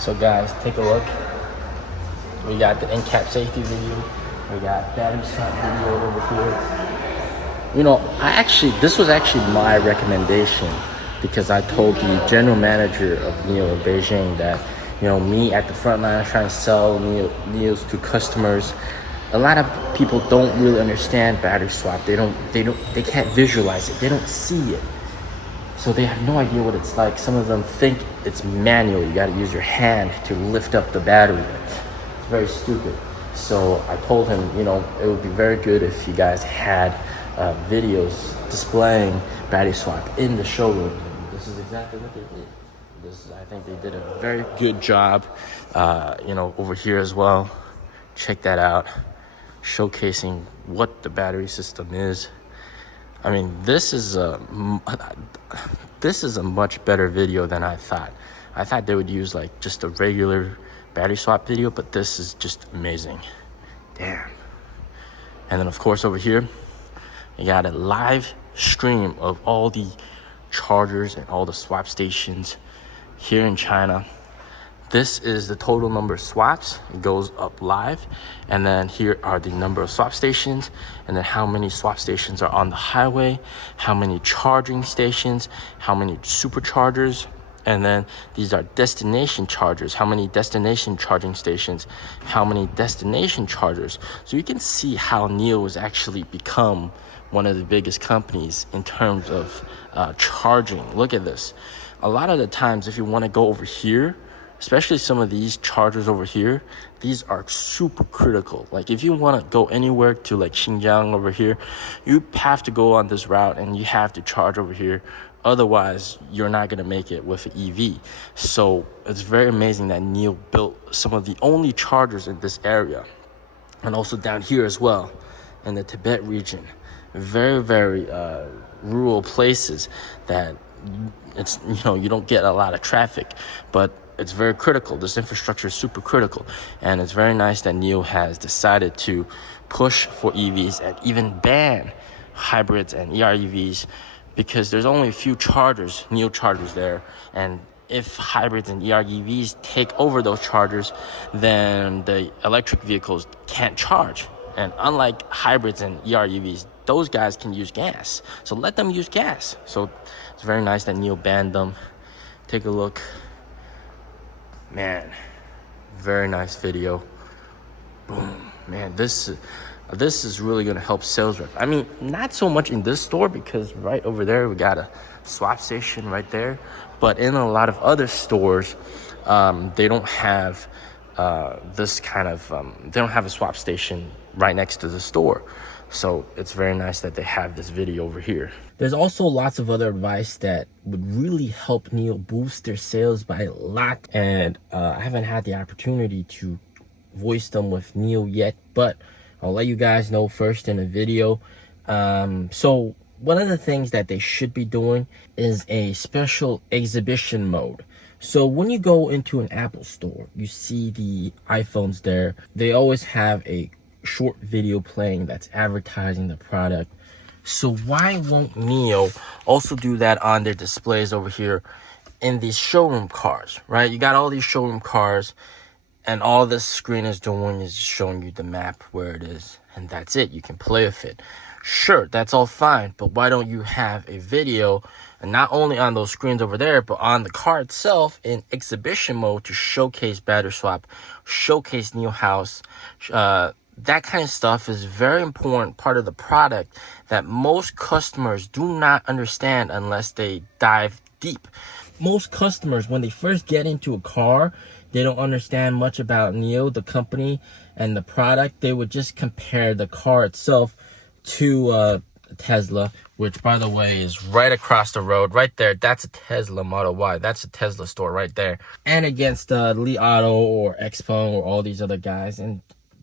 So guys, take a look. We got the in-cap safety video. We got battery swap video over here. You know, this was actually my recommendation because I told the general manager of NIO in Beijing that, you know, me at the front line trying to sell NIOs to customers. A lot of people don't really understand battery swap. They can't visualize it. They don't see it. So they have no idea what it's like. Some of them think it's manual. You gotta use your hand to lift up the battery. It's very stupid. So I told him, you know, it would be very good if you guys had videos displaying battery swap in the showroom. This is exactly what they did. I think they did a very good job, you know, over here as well. Check that out, showcasing what the battery system is. I mean, this is a much better video than I thought. I thought they would use like just a regular battery swap video, but this is just amazing. Damn. And then of course over here, you got a live stream of all the chargers and all the swap stations here in China. This is the total number of swaps. It goes up live. And then here are the number of swap stations, and then how many swap stations are on the highway, how many charging stations, how many superchargers, and then these are destination chargers, how many destination charging stations, how many destination chargers. So you can see how NIO has actually become one of the biggest companies in terms of charging. Look at this. A lot of the times if you want to go over here, especially some of these chargers over here, these are super critical. Like if you want to go anywhere to like Xinjiang over here, you have to go on this route and you have to charge over here. Otherwise, you're not going to make it with an EV. So it's very amazing that NIO built some of the only chargers in this area. And also down here as well, in the Tibet region. Very, very rural places that it's, you know, you don't get a lot of traffic, but it's very critical. This infrastructure is super critical, and it's very nice that NIO has decided to push for EVs and even ban hybrids and EREVs, because there's only a few chargers, NIO chargers there, and if hybrids and EREVs take over those chargers, then the electric vehicles can't charge. And unlike hybrids and EREVs, those guys can use gas. So let them use gas. So it's very nice that NIO banned them. Take a look. Man, very nice video. Boom. Man, this is really going to help sales rep. I mean, not so much in this store because right over there we got a swap station right there. But in a lot of other stores, they don't have this kind of, they don't have a swap station right next to the store. So it's very nice that they have this video over here. There's also lots of other advice that would really help NIO boost their sales by a lot. And I haven't had the opportunity to voice them with NIO yet, but I'll let you guys know first in a video. So one of the things that they should be doing is a special exhibition mode. So when you go into an Apple store, you see the iPhones there. They always have a short video playing that's advertising the product. So why won't NIO also do that on their displays over here in these showroom cars, right? You got all these showroom cars, and all this screen is doing is showing you the map where it is, and that's it. You can play with it. Sure, that's all fine, but why don't you have a video, and not only on those screens over there, but on the car itself in exhibition mode to showcase battery swap, showcase NIO House. That kind of stuff is very important part of the product that most customers do not understand unless they dive deep. Most customers, when they first get into a car, they don't understand much about NIO, the company, and the product. They would just compare the car itself to Tesla, which by the way is right across the road right there. That's a Tesla Model Y. That's a Tesla store right there. And against Li Auto or Xpeng or all these other guys. And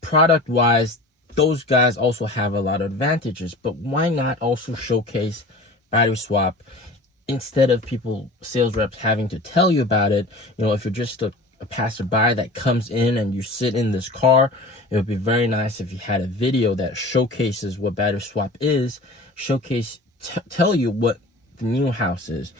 product wise, those guys also have a lot of advantages, but why not also showcase battery swap instead of sales reps having to tell you about it? You know, if you're just a passerby that comes in and you sit in this car, it would be very nice if you had a video that showcases what battery swap is, tell you what the NIO House is.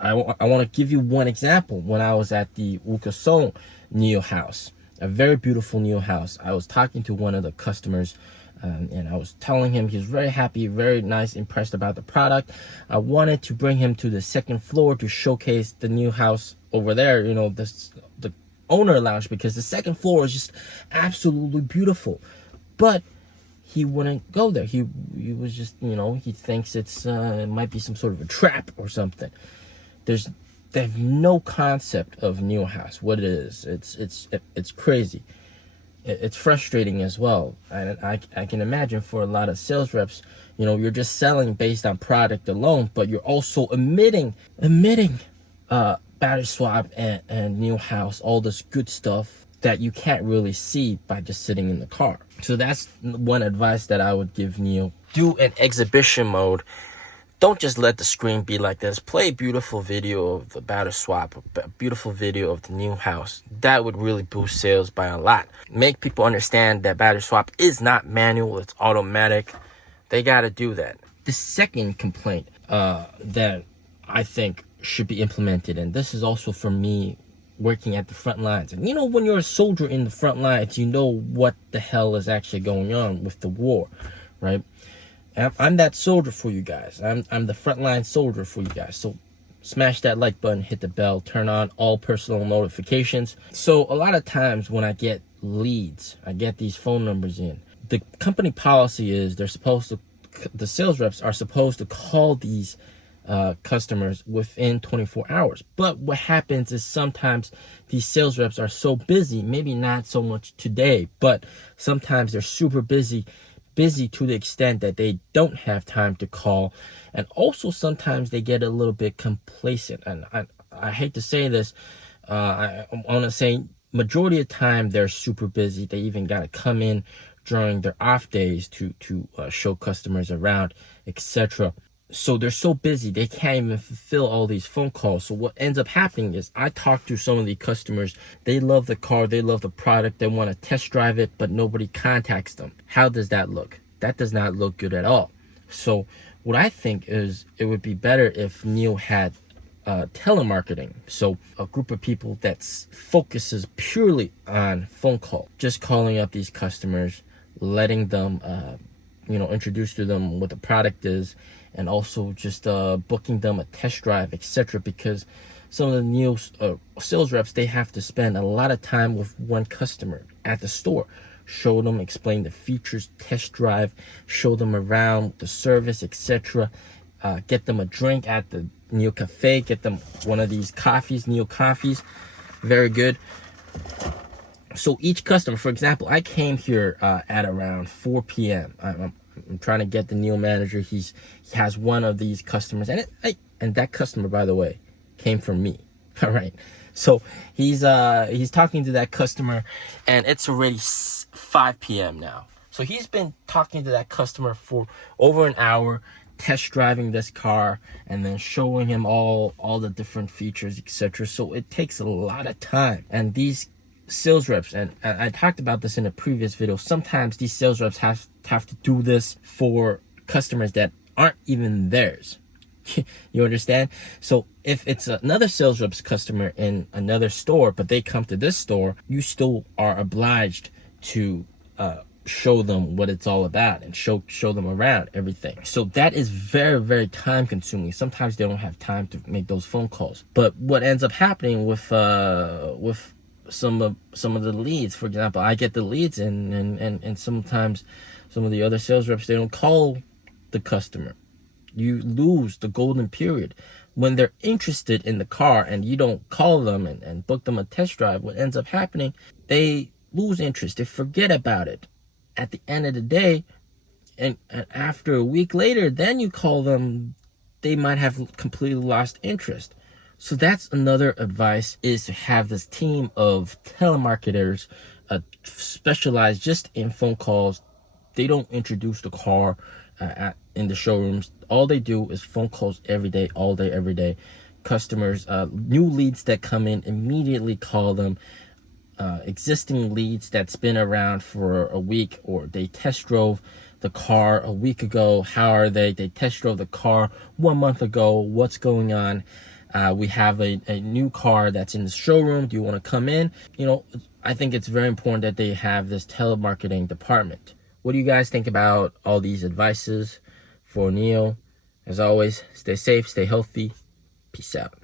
I want to give you one example. When I was at the Ukasong NIO house, a very beautiful NIO house, I was talking to one of the customers, and I was telling him he's very happy, very nice, impressed about the product. I wanted to bring him to the second floor to showcase the new house over there, you know, the owner lounge, because the second floor is just absolutely beautiful. But he wouldn't go there. He was just, you know, he thinks it might be some sort of a trap or something. They have no concept of NIO house, what it is. It's crazy. It's frustrating as well. And I can imagine for a lot of sales reps, you know, you're just selling based on product alone, but you're also omitting battery swap and NIO house, all this good stuff that you can't really see by just sitting in the car. So that's one advice that I would give NIO. Do an exhibition mode. Don't just let the screen be like this. Play a beautiful video of the battery swap, a beautiful video of the NIO house. That would really boost sales by a lot. Make people understand that battery swap is not manual, it's automatic. They got to do that. The second complaint that I think should be implemented, and this is also for me working at the front lines. And you know, when you're a soldier in the front lines, you know what the hell is actually going on with the war, right? I'm that soldier for you guys. I'm the frontline soldier for you guys. So smash that like button, hit the bell, turn on all personal notifications. So a lot of times when I get leads, I get these phone numbers in. The company policy is the sales reps are supposed to call these customers within 24 hours. But what happens is sometimes these sales reps are so busy, maybe not so much today, but sometimes they're super busy to the extent that they don't have time to call. And also sometimes they get a little bit complacent. And I hate to say this, I want to say majority of the time they're super busy. They even got to come in during their off days to show customers around, etc. So they're so busy, they can't even fulfill all these phone calls. So what ends up happening is I talk to some of the customers. They love the car, they love the product, they want to test drive it, but nobody contacts them. How does that look? That does not look good at all. So what I think is it would be better if NIO had telemarketing. So a group of people that focuses purely on phone call, just calling up these customers, letting them introduce to them what the product is, and also just booking them a test drive, etc. Because some of the NIO sales reps, they have to spend a lot of time with one customer at the store, show them, explain the features, test drive, show them around the service, etc. Get them a drink at the NIO cafe, get them one of these coffees, NIO coffees, very good. So each customer, for example, I came here at around 4 p.m. I'm trying to get the NIO manager. He has one of these customers, and that customer, by the way, came from me. All right. So he's talking to that customer, and it's already 5 p.m. now. So he's been talking to that customer for over an hour, test driving this car, and then showing him all the different features, etc. So it takes a lot of time, and these sales reps, and I talked about this in a previous video, sometimes these sales reps have to do this for customers that aren't even theirs. You understand? So if it's another sales rep's customer in another store, but they come to this store, you still are obliged to show them what it's all about and show them around everything. So that is very, very time consuming. Sometimes they don't have time to make those phone calls. But what ends up happening with some of the leads, for example, I get the leads and sometimes some of the other sales reps, they don't call the customer. You lose the golden period. When they're interested in the car and you don't call them and book them a test drive, what ends up happening, they lose interest. They forget about it. At the end of the day, and after a week later, then you call them, they might have completely lost interest. So that's another advice, is to have this team of telemarketers specialized just in phone calls. They don't introduce the car in the showrooms. All they do is phone calls every day, all day, every day. Customers, new leads that come in, immediately call them. Existing leads that's been around for a week, or they test drove the car a week ago. How are they? They test drove the car 1 month ago. What's going on? We have a new car that's in the showroom. Do you want to come in? You know, I think it's very important that they have this telemarketing department. What do you guys think about all these advices for NIO? As always, stay safe, stay healthy. Peace out.